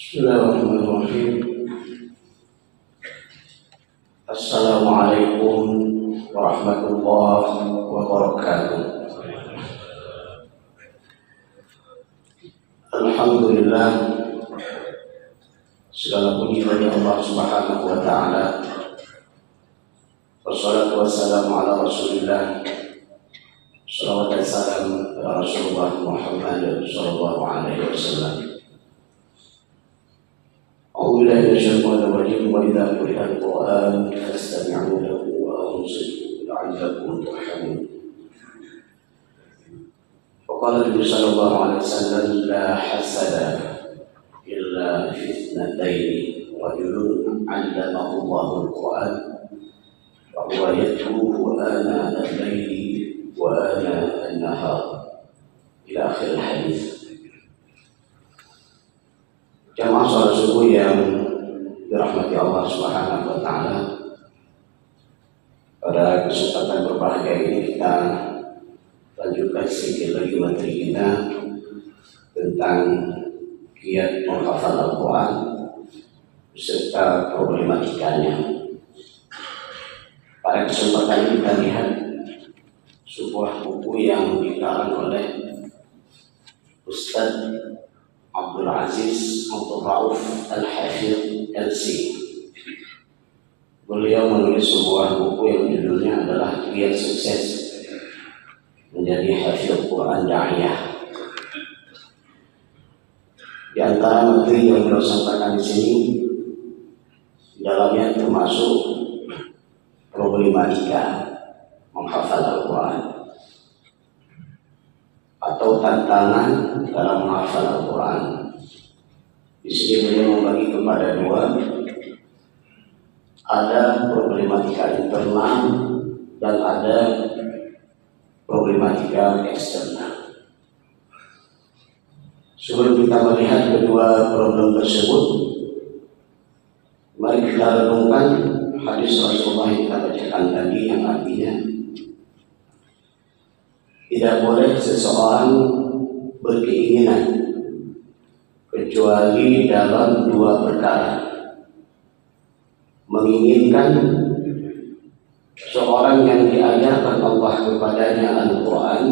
Bismillahirrahmanirrahim. Assalamualaikum warahmatullahi wabarakatuh. Alhamdulillah, segala puji bagi Allah Subhanahu wa taala. Wassalatu wassalamu ala Rasulillah. Shalawat dan salam kepada Rasulullah Muhammad sallallahu alaihi wasallam. أعوذ بالله من الشيطان الرجيم وإذا قرئ القرآن فاستمعوا له وأنصتوا لعلكم ترحمون. وقال النبي صلى الله عليه وسلم لا حسد إلا في اثنتين رجل علمه الله القرآن وهو يتلوه آناء الليل وآناء النهار إلى آخر الحديث. Jamaah salat subuh yang dirahmati Allah Subhanahu wa taala. Pada kesempatan berbahagia ini kita lanjutkan sedikit lagi materi kita tentang kiat menghafal Al-Quran beserta problematikanya. Pada kesempatan ini kita lihat sebuah buku yang dikarang oleh Ustaz Abdul Aziz Abdul Rauf Al-Hafidh LC. Beliau menulis sebuah buku yang judulnya adalah Kiat Sukses Menjadi Hafidh Quran Da'iyah. Di antara materi yang beliau sampaikan di sini, dalamnya termasuk problematika menghafal Al-Quran atau tantangan dalam menghafal Al-Quran. Di sini beliau membagi kepada dua, ada problematika internal dan ada problematika eksternal. Sebelum kita melihat kedua problem tersebut, mari kita renungkan hadis Rasulullah yang kita bacakan tadi, yang artinya tidak boleh seseorang berkeinginan kecuali dalam dua perkara. Menginginkan seorang yang diajarkan Allah kepadanya Al-Quran,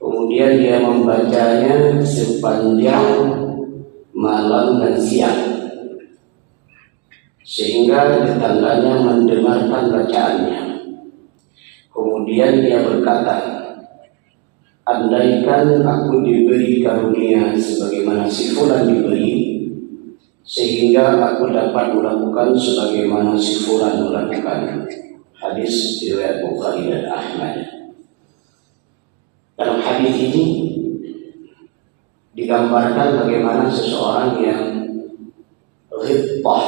kemudian dia membacanya sepanjang malam dan siang, sehingga tetangganya mendengarkan bacaannya. Kemudian dia berkata, andaikan aku diberi karunia sebagaimana si fulan diberi, sehingga aku dapat melakukan sebagaimana si fulan melakukan. Hadis riwayat Bukhari dan Ahmad. Dalam hadis ini digambarkan bagaimana seseorang yang ghibtah,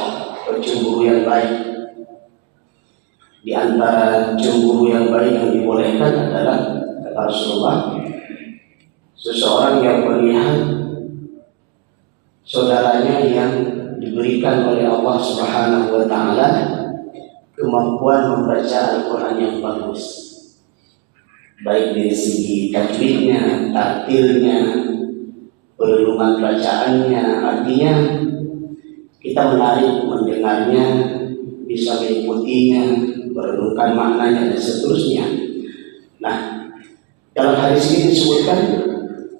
cemburu yang baik. Di antara cemburu yang baik yang dibolehkan adalah, kata Rasulullah, seseorang yang melihat saudaranya yang diberikan oleh Allah Subhanahu wa taala kemampuan membaca Al-Quran yang bagus, baik dari segi tajwidnya, tartilnya, perenungan bacaannya. Artinya kita menarik mendengarnya, bisa mengikutinya, merenungkan maknanya dan seterusnya. Nah, dalam hadis ini disebutkan,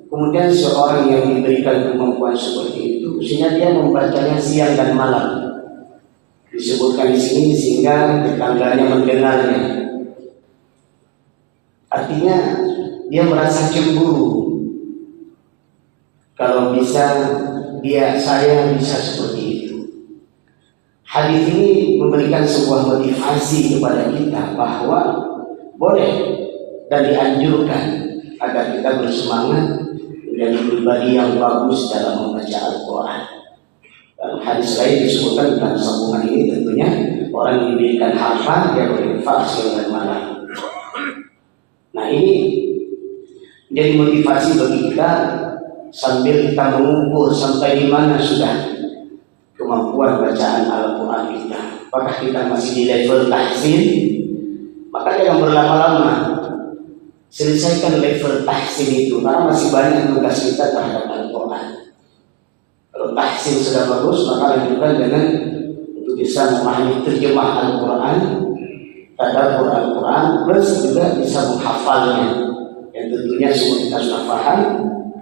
kemudian seorang yang diberikan kemampuan seperti itu, sehingga dia membacanya siang dan malam. Disebutkan di sini sehingga tetangganya mendengarnya. Artinya dia merasa cemburu. Kalau bisa saya bisa seperti itu. Hadis ini memberikan sebuah motivasi kepada kita bahwa boleh dan dianjurkan agar kita bersemangat menjadi pribadi yang bagus dalam membaca Al-Quran. Dalam hadis lain disebutkan dalam sambungan ini tentunya orang yang diberikan harta dia berinfak siang dan malam. Nah, ini menjadi motivasi bagi kita sambil kita mengukur sampai di mana sudah kemampuan bacaan Al-Quran kita. Apakah kita masih di level tahsin? Maka jangan berlama-lama. Selesaikan level tahsin itu, karena masih banyak tugas kita terhadap Al-Quran. Kalau tahsin sudah bagus, maka lanjutkan dengan untuk bisa memahami terjemah Al-Quran, tadabbur Al-Quran, plus juga bisa menghafalnya. Yang tentunya semua kita sudah paham,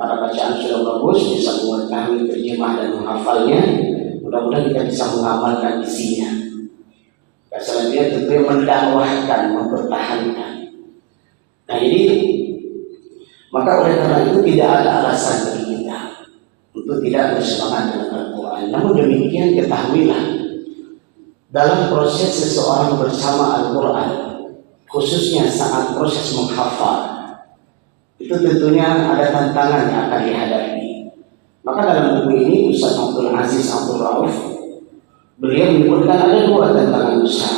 para bacaan sudah bagus, bisa mengetahui terjemah dan menghafalnya. Mudah-mudahan kita bisa mengamalkan isinya. Dan selanjutnya tentunya mendakwahkan, mempertahankan. Nah ini, maka oleh karena itu tidak ada alasan bagi kita untuk tidak bersemangat dengan Al-Quran. Namun demikian ketahuilah, dalam proses seseorang bersama Al-Quran, khususnya saat proses menghafal, itu tentunya ada tantangan yang akan dihadapi. Maka dalam buku ini Ustaz Abdul Aziz Abdul Rauf, beliau menyebutkan ada dua tantangan besar.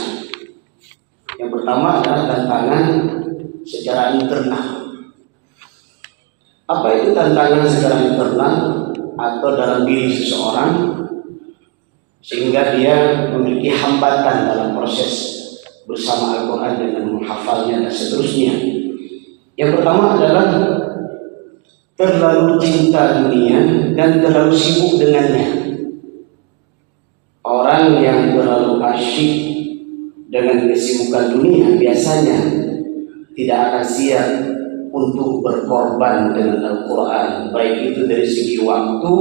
Yang pertama adalah tantangan secara internal. Apa itu tantangan secara internal atau dalam diri seseorang sehingga dia memiliki hambatan dalam proses bersama Al-Quran dengan menghafalnya dan seterusnya? Yang pertama adalah terlalu cinta dunia dan terlalu sibuk dengannya. Orang yang terlalu asyik dengan kesibukan dunia biasanya tidak akan siap untuk berkorban dengan Al-Quran, baik itu dari segi waktu,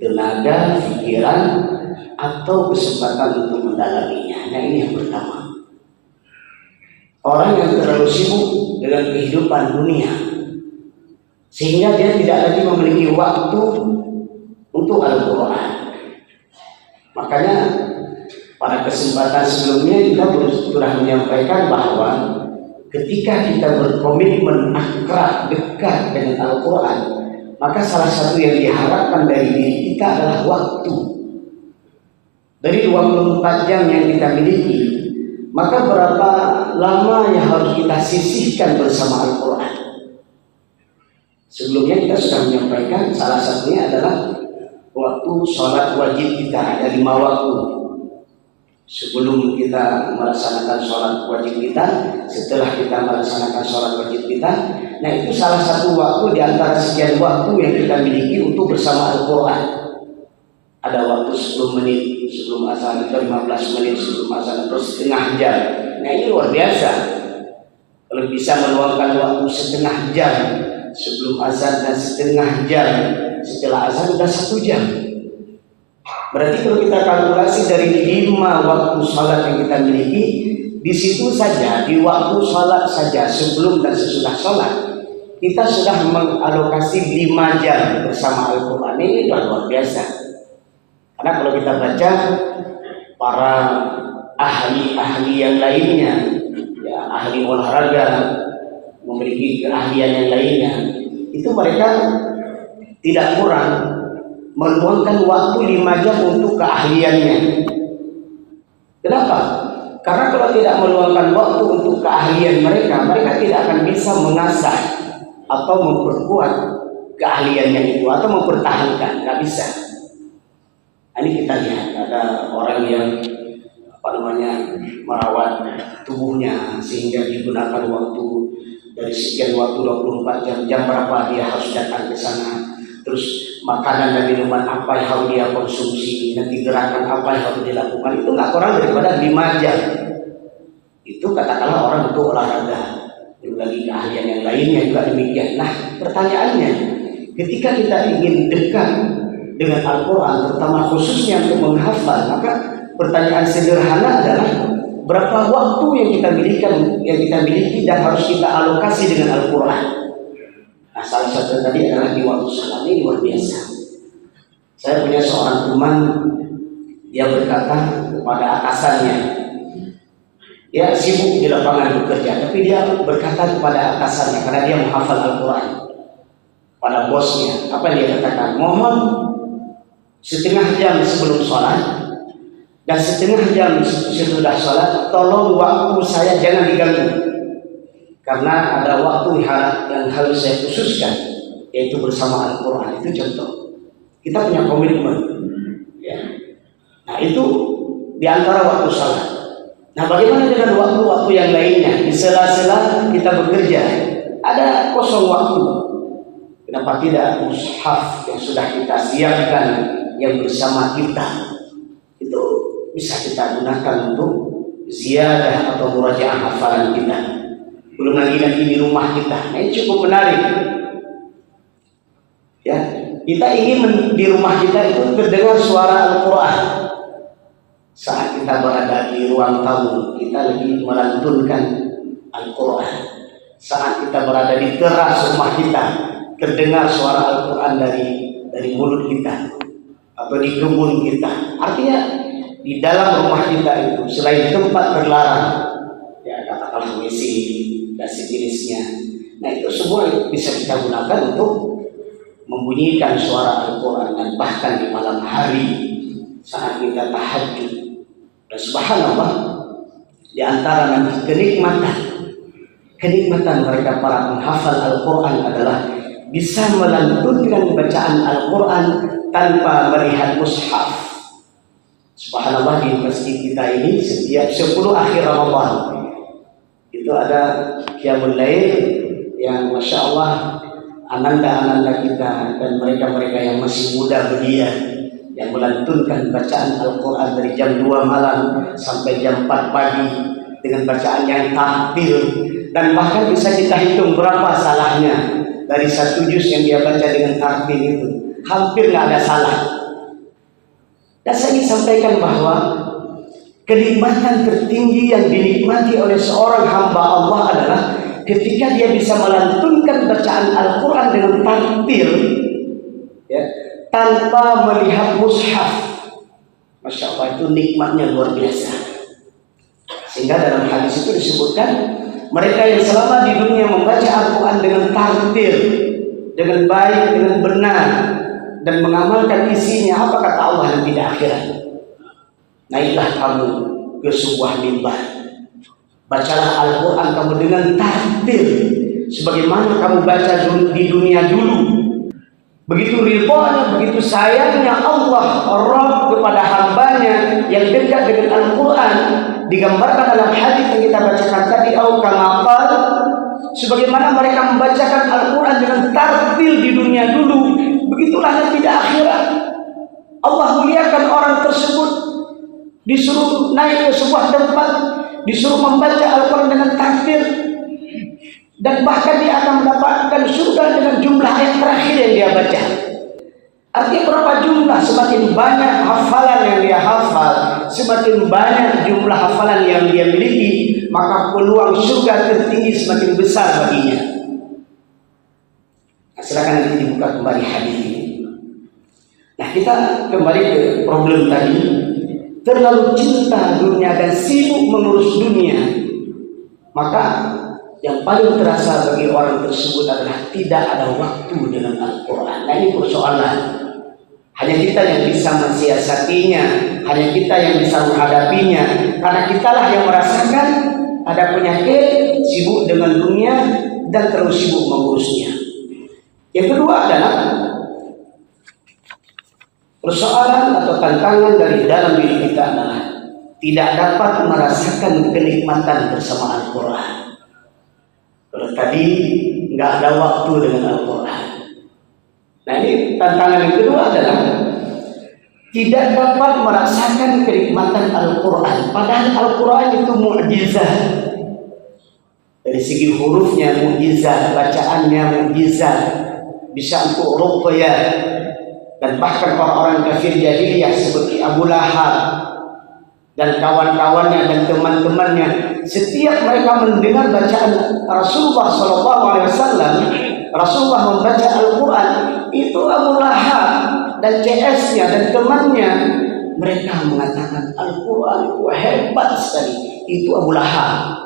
tenaga, pikiran, atau kesempatan untuk mendalaminya. Nah ini yang pertama. Orang yang terlalu sibuk dengan kehidupan dunia sehingga dia tidak lagi memiliki waktu untuk Al-Quran. Makanya pada kesempatan sebelumnya kita sudah menyampaikan bahwa ketika kita berkomitmen akrab dekat dengan Al-Quran, maka salah satu yang diharapkan dari diri kita adalah waktu. Dari 24 jam yang kita miliki, maka berapa lama yang harus kita sisihkan bersama Al-Quran? Sebelumnya kita sudah menyampaikan salah satunya adalah waktu sholat wajib kita, ada 5 waktu. Sebelum kita melaksanakan sholat wajib kita, setelah kita melaksanakan sholat wajib kita, nah itu salah satu waktu di antara sekian waktu yang kita miliki untuk bersama Al-Quran. Ada waktu 10 menit sebelum azan, 15 menit sebelum azan, terus setengah jam. Nah ini luar biasa. Kalau bisa meluangkan waktu setengah jam sebelum azan dan setengah jam setelah azan, sudah 1 jam. Berarti kalau kita kalkulasi dari 5 waktu salat yang kita miliki, di situ saja, di waktu salat saja sebelum dan sesudah salat, kita sudah mengalokasi 5 jam bersama Al-Quran. Ini luar biasa. Karena kalau kita baca para ahli-ahli yang lainnya, ya, ahli olahraga, memiliki keahlian yang lainnya, itu mereka tidak kurang meluangkan waktu 5 jam untuk keahliannya. Kenapa? Karena kalau tidak meluangkan waktu untuk keahlian mereka, mereka tidak akan bisa mengasah atau memperkuat keahliannya itu atau mempertahankan, nggak bisa. Ini kita lihat ada orang yang merawat tubuhnya sehingga digunakan waktu dari sekian waktu 24 jam berapa dia harus datang ke sana, terus makanan dan minuman apa yang harus dia konsumsi, nanti gerakan apa yang harus dilakukan, itu nggak kurang daripada 5 jam. Itu katakanlah orang untuk olahraga. Belum lagi keahlian yang lainnya juga demikian. Nah pertanyaannya, ketika kita ingin dekat dengan Al-Quran, terutama khususnya untuk menghafal, maka pertanyaan sederhana adalah berapa waktu yang kita miliki dan harus kita alokasi dengan Al-Quran. Nah, salah satu tadi adalah di waktu salat. Ini luar biasa. Saya punya seorang teman, dia berkata kepada atasannya, dia sibuk di lapangan bekerja, tapi dia berkata kepada atasannya karena dia menghafal Al-Quran, pada bosnya, apa yang dia katakan? Mohon setengah jam sebelum sholat dan setengah jam sesudah sholat, tolong waktu saya jangan diganggu, karena ada waktu yang harus saya khususkan, yaitu bersama Al-Quran. Itu contoh. Kita punya komitmen, ya. Nah itu di antara waktu sholat. Nah bagaimana dengan waktu-waktu yang lainnya? Di sela-sela kita bekerja, ada kosong waktu. Kenapa tidak mushaf yang sudah kita siapkan yang bersama kita itu bisa kita gunakan untuk ziyadah atau murajaah hafalan kita. Belum lagi nanti di rumah kita. Nah, ini cukup menarik. Ya, kita ingin di rumah kita itu terdengar suara Al-Quran. Saat kita berada di ruang tamu, kita lagi melantunkan Al-Quran. Saat kita berada di teras rumah kita, terdengar suara Al-Quran dari mulut kita atau di kebun kita. Artinya di dalam rumah kita itu selain tempat terlarang, ya katakanlah WC dan sejenisnya, nah itu semua bisa kita gunakan untuk membunyikan suara Al-Quran. Dan bahkan di malam hari saat kita tahajud, dan subhanallah, di antara nanti kenikmatan mereka para penghafal Al-Quran adalah bisa melantunkan bacaan Al-Quran tanpa melihat mushaf. Subhanallah, di masjid kita ini setiap 10 akhir Ramadan itu ada qiyamul lail yang Masya Allah ananda-ananda kita dan mereka-mereka yang masih muda belia yang melantunkan bacaan Al-Quran dari jam 2 malam sampai jam 4 pagi dengan bacaan yang tahtil, dan bahkan bisa kita hitung berapa salahnya dari satu juz yang dia baca dengan tahtil itu, hampir nggak ada salah. Dan saya ingin sampaikan bahwa kenikmatan tertinggi yang dinikmati oleh seorang hamba Allah adalah ketika dia bisa melantunkan bacaan Al-Quran dengan tartil, ya, tanpa melihat mushaf. Masya Allah, itu nikmatnya luar biasa. Sehingga dalam hadis itu disebutkan mereka yang selama di dunia membaca Al-Quran dengan tartil, dengan baik, dengan benar, dan mengamalkan isinya, apa kata Allah nanti di akhirat? Naiklah kamu ke sebuah mimbar, bacalah Al-Quran kamu dengan tartil sebagaimana kamu baca di dunia dulu. Begitu ridhonya, begitu sayangnya Allah Rabb kepada hambanya yang dekat dengan Al-Quran, digambarkan dalam hadis yang kita bacakan tadi, au kama qala, sebagaimana mereka membacakan Al-Quran dengan tartil di dunia dulu, begitulah nanti di akhirat. Allah muliakan orang tersebut, disuruh naik ke sebuah tempat, disuruh membaca Al-Quran dengan tartil, dan bahkan dia akan mendapatkan surga dengan jumlah ayat terakhir yang dia baca. Artinya berapa jumlah, semakin banyak hafalan yang dia hafal, semakin banyak jumlah hafalan yang dia miliki, maka peluang surga tertinggi semakin besar baginya. Nah, silakan nanti dibuka kembali hadis ini. Nah, kita kembali ke problem tadi. Terlalu cinta dunia dan sibuk mengurus dunia, maka yang paling terasa bagi orang tersebut adalah tidak ada waktu dengan Al-Quran. Nah, ini persoalan. Hanya kita yang bisa mensiasatinya, hanya kita yang bisa menghadapinya, karena kitalah yang merasakan ada penyakit, sibuk dengan dunia dan terlalu sibuk mengurusnya. Yang kedua adalah persoalan atau tantangan dari dalam diri kita adalah tidak dapat merasakan kenikmatan bersama Al-Quran. Kalau tadi nggak ada waktu dengan Al-Quran. Nah, ini tantangan yang kedua adalah tidak dapat merasakan kenikmatan Al-Quran. Padahal Al-Quran itu mukjizat. Dari segi hurufnya mukjizat, bacaannya mukjizat, bisa untuk ruqyah. Dan bahkan orang-orang kafir jahiliyah seperti Abu Lahab dan kawan-kawannya dan teman-temannya, setiap mereka mendengar bacaan Rasulullah SAW, Rasulullah membaca Al-Quran, itu Abu Lahab dan CS-nya dan temannya, mereka mengatakan Al-Quran itu hebat sekali. Itu Abu Lahab,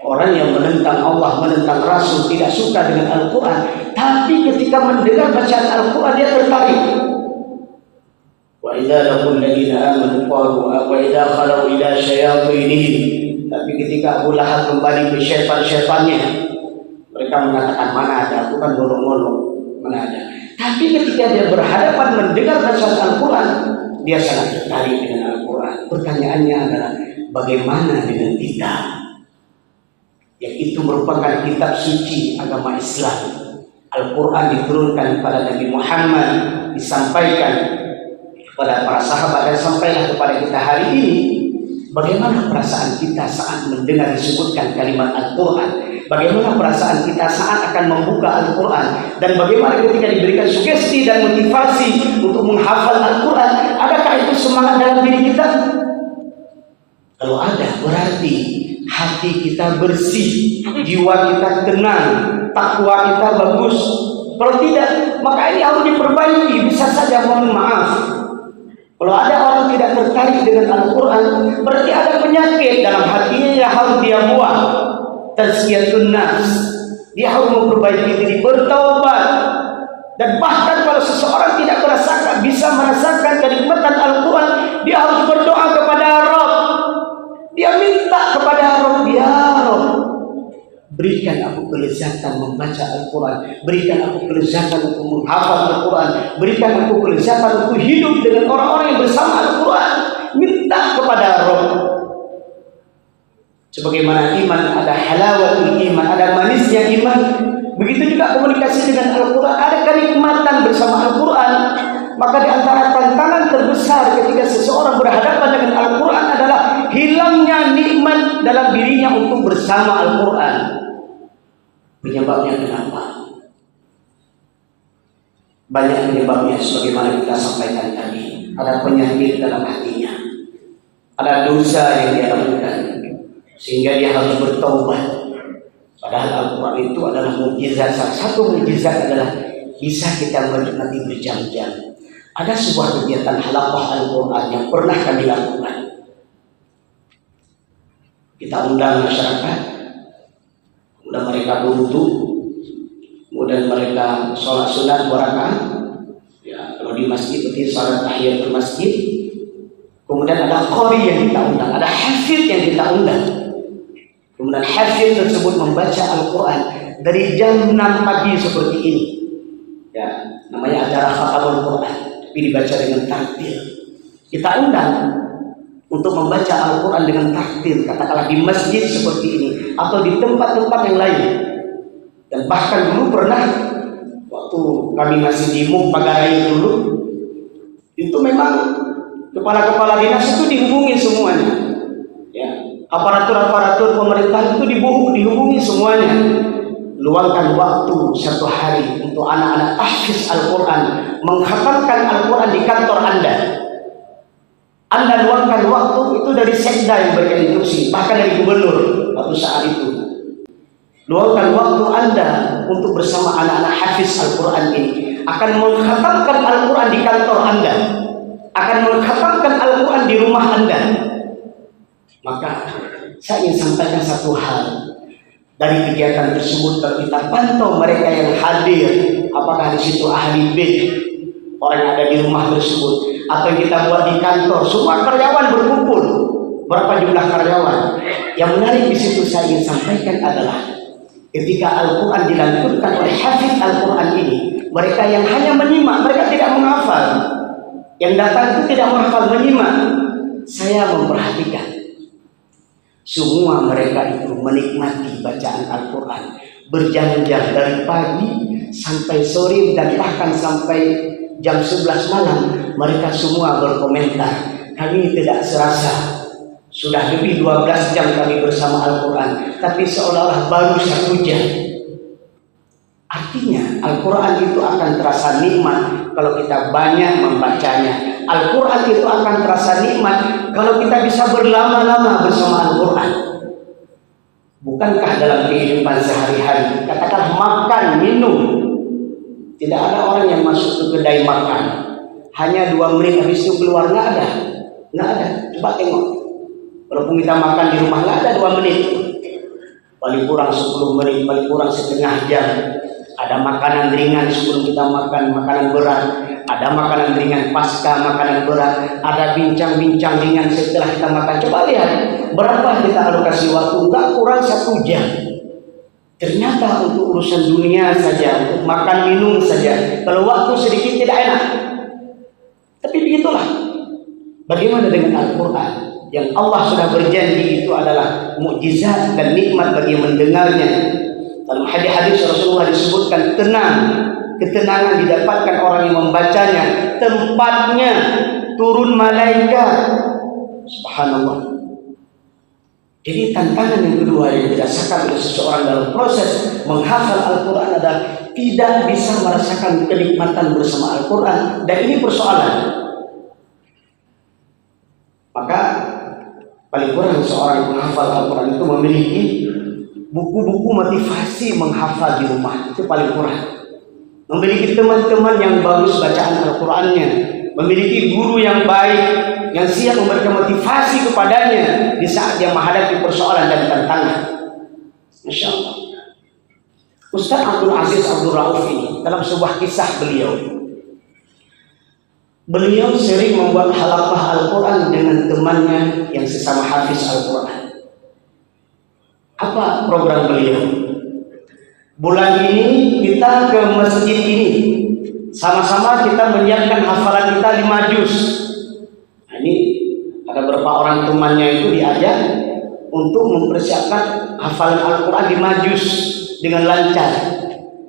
orang yang menentang Allah, menentang Rasul, tidak suka dengan Al-Quran. Tapi ketika mendengar bacaan Al-Quran, dia tertarik. Wa idza laqul ladina amanu qalu wa idza khalu ila syayatinihim. Tapi ketika Abu Lahab kembali ke syaitan-syaitannya, mereka mengatakan, mana ada, aku kan bolong-bolong, mana ada. Tapi ketika dia berhadapan mendengar bacaan Al-Quran, dia sangat tertarik dengan Al-Quran. Pertanyaannya adalah, bagaimana dengan kita? Yang itu merupakan kitab suci agama Islam. Al-Quran diturunkan kepada Nabi Muhammad disampaikan kepada para sahabat dan sampailah kepada kita hari ini. Bagaimana perasaan kita saat mendengar disebutkan kalimat Al-Quran? Bagaimana perasaan kita saat akan membuka Al-Quran? Dan bagaimana ketika diberikan sugesti dan motivasi untuk menghafal Al-Quran? Adakah itu semangat dalam diri kita? Kalau ada, berarti hati kita bersih, jiwa kita tenang, takwa kita bagus. Kalau tidak, maka ini harus diperbaiki. Bisa saja, mohon maaf, kalau ada orang tidak tertarik dengan Al-Quran, berarti ada penyakit dalam hatinya yang harus dia buang. Tazkiyatun nafs, dia harus memperbaiki diri, bertaubat. Dan bahkan kalau seseorang tidak bisa merasakan kenikmatan Al-Quran, dia harus berdoa kepada Rabb. Dia minta kepada Rabb, ya Rabb, berikan aku kelezatan membaca Al-Quran, berikan aku kelezatan untuk menghafal Al-Quran, berikan aku kelezatan untuk hidup dengan orang-orang yang bersama Al-Quran. Minta kepada Rabb. Sebagaimana iman ada halawatul iman, ada manisnya iman, begitu juga komunikasi dengan Al-Quran, ada kenikmatan bersama Al-Quran. Maka di antara tantangan terbesar ketika seseorang berhadapan dengan Al-Quran adalah hilangnya nikmat dalam dirinya untuk bersama Al-Quran. Penyebabnya kenapa? Banyak penyebabnya sebagaimana kita sampaikan tadi. Ada penyakit dalam hatinya, ada dosa yang dia lakukan sehingga dia harus bertaubat. Padahal Al-Quran itu adalah mukjizat. Salah satu mukjizat adalah bisa kita menikmati berjam-jam. Ada sebuah kegiatan halaqah Al-Quran yang pernah kami lakukan. Kita undang masyarakat, kemudian mereka berwudu, kemudian mereka sholat sunat 2 rakaat. Ya, kalau di masjid itu sholat tahiyatul masjid. Kemudian ada qari yang kita undang, ada hafid yang kita undang. Kemudian hafid tersebut membaca Al-Quran dari jam 6 pagi seperti ini. Ya, namanya acara khatamul Quran, tapi dibaca dengan tartil. Kita undang untuk membaca Al-Quran dengan tartil, katakanlah di masjid seperti ini atau di tempat-tempat yang lain. Dan bahkan dulu pernah waktu kami masih di Pagarai dulu, itu memang kepala-kepala dinas itu dihubungi semuanya. Ya, aparatur-aparatur pemerintah itu dihubungi semuanya. Luangkan waktu 1 hari untuk anak-anak tahfiz Al-Quran, menghatamkan Al-Quran di kantor Anda. Anda luangkan waktu itu dari sekda yang berikan instruksi, bahkan dari gubernur waktu saat itu. Luangkan waktu Anda untuk bersama anak-anak hafiz Al-Quran ini, akan menghatamkan Al-Quran di kantor Anda, akan menghatamkan Al-Quran di rumah Anda. Maka saya ingin sampaikan satu hal dari kegiatan tersebut. Kalau kita pantau mereka yang hadir, apakah di situ ahli bait, orang yang ada di rumah tersebut, atau yang kita buat di kantor, semua karyawan berkumpul. Berapa jumlah karyawan? Yang menarik di situ saya ingin sampaikan adalah ketika Al-Quran dilantunkan oleh hafid Al-Quran ini, mereka yang hanya menyimak, mereka tidak menghafal. Yang datang itu tidak menghafal, menyimak. Saya memperhatikan semua mereka itu menikmati bacaan Al-Quran berjam-jam dari pagi sampai sore dan bahkan sampai jam 11 malam. Mereka semua berkomentar, kami tidak serasa sudah lebih 12 jam kami bersama Al-Quran, tapi seolah-olah baru 1 jam. Artinya Al-Quran itu akan terasa nikmat kalau kita banyak membacanya. Al-Quran itu akan terasa nikmat kalau kita bisa berlama-lama bersama Al-Quran. Bukankah dalam kehidupan sehari-hari, katakanlah makan, minum, tidak ada orang yang masuk ke kedai makan hanya 2 menit habis itu keluar, nggak ada. Coba tengok, walaupun kita makan di rumah nggak ada 2 menit, paling kurang 10 menit, paling kurang setengah jam. Ada makanan ringan sebelum kita makan makanan berat, ada makanan ringan pasca makanan berat, ada bincang-bincang ringan setelah kita makan. Coba lihat berapa kita alokasi waktu, nggak kurang 1 jam. Ternyata untuk urusan dunia saja, untuk makan minum saja, kalau waktu sedikit tidak enak. Tapi begitulah. Bagaimana dengan Al-Quran yang Allah sudah berjanji itu adalah mukjizat dan nikmat bagi yang mendengarnya. Dalam hadis-hadis Rasulullah disebutkan tenang ketenangan didapatkan orang yang membacanya. Tempatnya turun malaikat. Subhanallah. Jadi tantangan yang kedua yang dirasakan oleh seseorang dalam proses menghafal Al-Quran adalah tidak bisa merasakan kenikmatan bersama Al-Quran. Dan ini persoalan. Maka paling kurang seorang menghafal Al-Quran itu memiliki buku-buku motivasi menghafal di rumah. Itu paling kurang. Memiliki teman-teman yang bagus bacaan Al-Qurannya. Memiliki guru yang baik yang siap memberikan motivasi kepadanya di saat dia menghadapi persoalan dan tantangan. Masya Allah. Ustaz Abdul Aziz Abdul Rauf ini dalam sebuah kisah beliau sering membuat halaqah Al-Quran dengan temannya yang sesama hafiz Al-Quran. Apa program beliau? Bulan ini kita ke masjid ini, sama-sama kita menyiapkan hafalan kita 5 juz. Nah, ini ada beberapa orang temannya itu diajak untuk mempersiapkan hafalan Al-Quran 5 juz dengan lancar.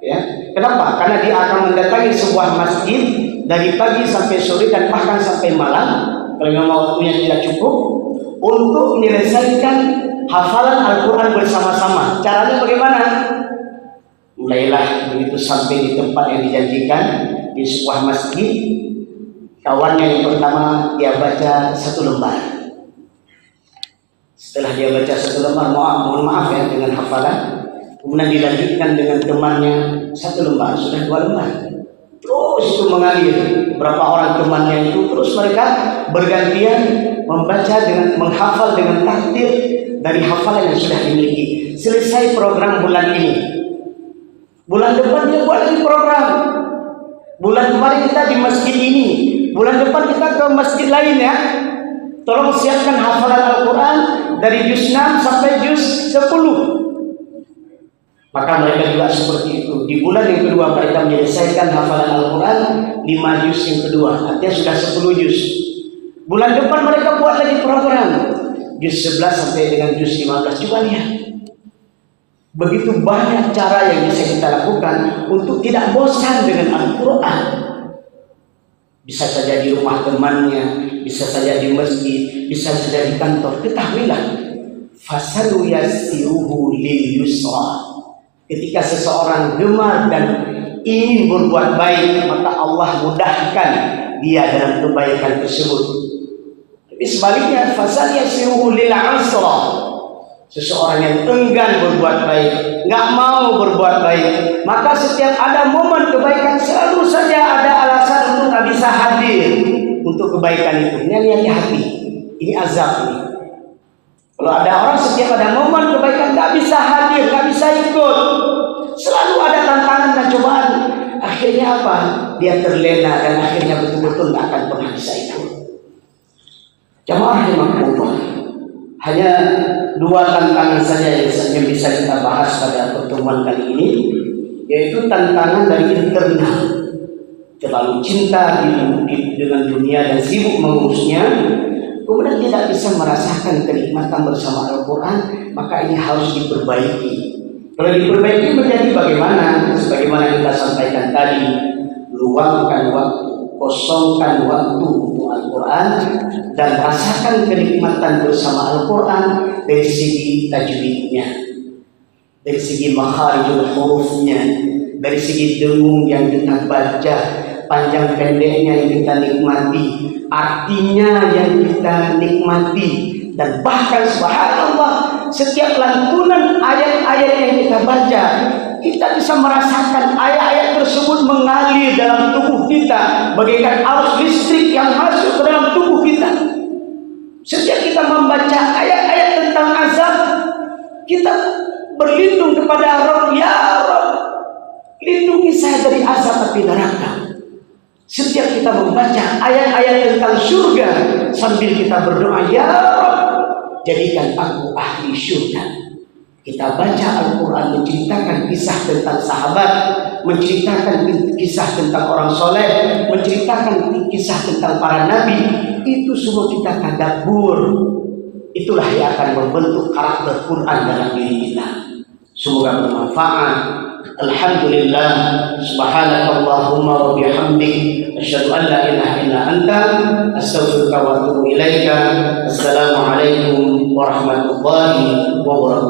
Ya, kenapa? Karena dia akan mendatangi sebuah masjid dari pagi sampai sore dan bahkan sampai malam kalau memang waktunya tidak cukup untuk menyelesaikan hafalan Al-Quran bersama-sama. Caranya bagaimana? Mulailah begitu sampai di tempat yang dijanjikan di sebuah masjid, kawannya yang pertama dia baca 1 lembar. Setelah dia baca 1 lembar, mohon maaf ya dengan hafalan, kemudian dilanjutkan dengan temannya 1 lembar, sudah 2 lembar. Terus itu mengalir. Berapa orang temannya itu terus mereka bergantian membaca dengan menghafal dengan takdir dari hafalan yang sudah dimiliki. Selesai program bulan ini. Bulan depan dia buat lagi program. Bulan kemarin kita di masjid ini. Bulan depan kita ke masjid lain ya. Tolong siapkan hafalan Al-Quran dari juz 6 sampai juz 10. Maka mereka juga seperti itu. Di bulan yang kedua mereka menyelesaikan hafalan Al-Quran 5 juz yang kedua. Artinya sudah 10 juz. Bulan depan mereka buat lagi program. Juz 11 sampai dengan juz 15. Coba lihat. Begitu banyak cara yang bisa kita lakukan untuk tidak bosan dengan Al-Quran. Bisa saja di rumah temannya, bisa saja di masjid, bisa saja di kantor. Ketahuilah, fasadu yassiruhu lil yusra. Ketika seseorang gemar dan ingin berbuat baik, maka Allah mudahkan dia dalam kebaikan tersebut. Tapi sebaliknya, fasadu yassiruhu lil usra. Seseorang yang enggan berbuat baik, nggak mau berbuat baik, maka setiap ada momen kebaikan selalu saja ada alasan untuk nggak bisa hadir untuk kebaikan itu. Ini hati, ini azab ini. Kalau ada orang setiap ada momen kebaikan nggak bisa hadir, nggak bisa ikut, selalu ada tantangan dan cobaan. Akhirnya apa? Dia terlena dan akhirnya betul-betul nggak akan pernah bisa ikut. Jamaah yang mampu. Hanya 2 tantangan saja yang bisa kita bahas pada pertemuan kali ini, yaitu tantangan dari internal. Terlalu cinta dengan dunia dan sibuk mengurusnya, kemudian tidak bisa merasakan kenikmatan bersama Al-Quran, maka ini harus diperbaiki. Kalau diperbaiki menjadi bagaimana? Sebagaimana kita sampaikan tadi, luangkan waktu, kosongkan waktu untuk Al-Quran dan rasakan kenikmatan bersama Al-Quran dari segi tajwidnya, dari segi makharijul hurufnya, dari segi dengung yang kita baca, panjang pendeknya yang kita nikmati, artinya yang kita nikmati, dan bahkan subhanallah setiap lantunan ayat-ayat yang kita baca, kita bisa merasakan ayat-ayat tersebut mengalir dalam tubuh kita bagaikan arus listrik yang masuk ke dalam tubuh kita. Setiap kita membaca ayat-ayat tentang azab, kita berlindung kepada Rabb, ya Rabb, lindungi saya dari azab api neraka. Setiap kita membaca ayat-ayat tentang surga, sambil kita berdoa, ya Rabb, jadikan aku ahli surga. Kita baca Al-Quran menceritakan kisah tentang sahabat, menceritakan kisah tentang orang soleh, menceritakan kisah tentang para nabi. Itu semua kita tadabbur. Itulah yang akan membentuk karakter Quran dalam diri kita. Semoga bermanfaat. Alhamdulillah, subhanakallahumma wa bihamdik, asyhadu an la ilaha illa anta, astaghfiruka wa atubu ilaika. Assalamualaikum warahmatullahi wabarakatuh.